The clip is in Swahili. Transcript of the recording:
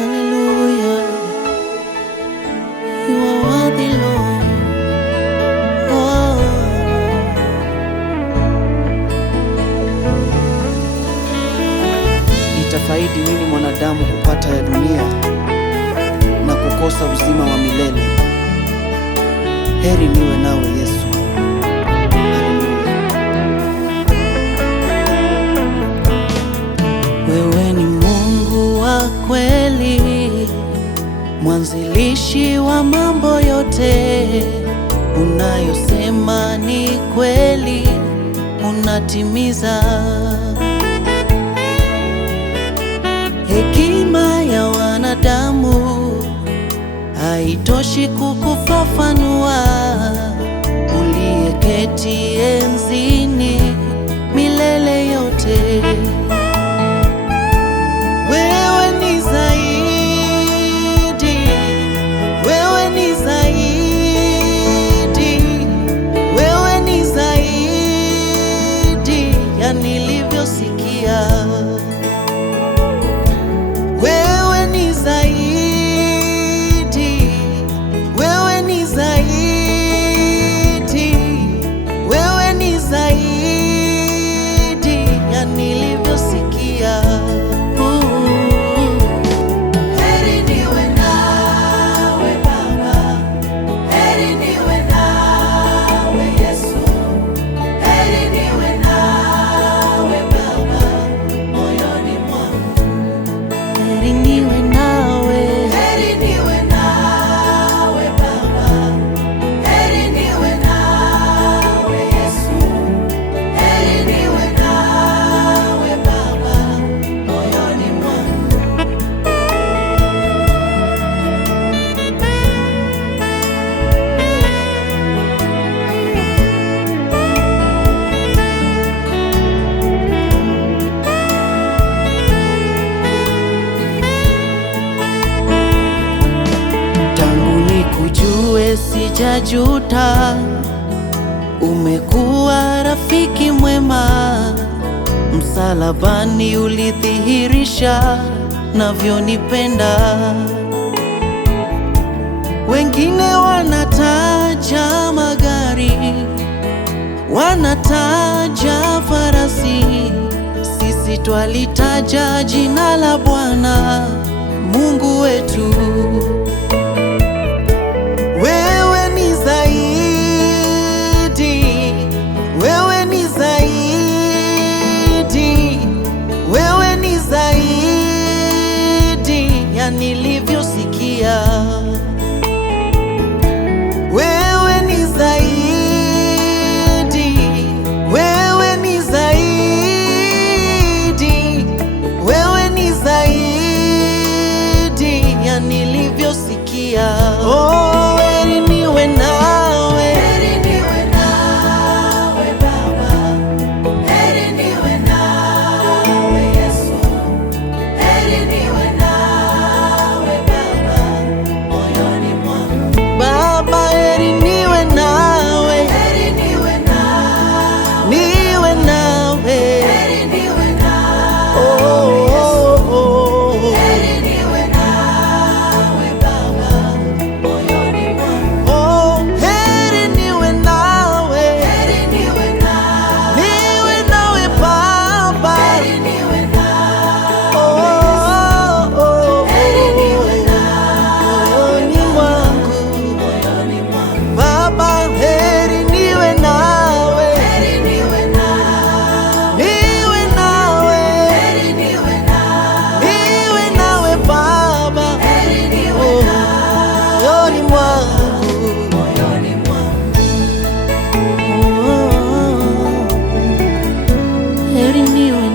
Hallelujah. You are worthy, Lord. Oh. Itafaidi nini mwanadamu kupata ya dunia na kukosa uzima wa milele? Heri niwe nawe Yesu. Hallelujah. Wewe ni Mungu wa kweli, mwanzilishi wa mambo yote. Unayosema ni kweli, unatimiza. Hekima ya wanadamu haitoshi kukufafanua. Uliyeketi enzini milele yote, wewe ni zaidi, wewe ni zaidi, wewe ni zaidi ya nilivyosikia. Wewe ni zaidi, wewe ni zaidi, wewe ni zaidi ya nilivyosikia. Heri niwe nawe Baba, heri niwe nawe Yesu, heri niwe nawe Baba moyoni mwangu. Heri niwe nawe, heri niwe nawe Baba, heri niwe nawe Yesu, heri niwe nawe Baba moyoni mwangu. Tangu nikujue sijajuta, umekuwa rafiki mwema. Msalabani ulidhihirisha navyonipenda. Wengine wanataja magari, wanataja farasi, sisi twalitaja jina la Bwana Mungu wetu. Wewe ni zaidi, wewe ni zaidi, wewe ni zaidi ya nilivyosikia. Wewe ni zaidi, wewe ni zaidi, wewe ni zaidi ya nilivyosikia. Oh, heri niwe nawe, heri niwe nawe Baba, heri niwe nawe Yesu, heri niwe nawe Baba moyoni mwangu. Baba, heri niwe nawe, heri niwe nawe, niwe nawe, heri niwe nawe Yesu, heri niwe nawe Baba moyoni mwangu. Oh, heri niwe nawe, heri niwe nawe, niwe nawe Baba, heri niwe nawe heri niwe nawe moyoni mwangu. Baba, heri niwe nawe, heri niwe nawe, niwe nawe, heri niwe nawe, niwe nawe Baba, heri niwe nawe moyoni mwangu. Heri niwe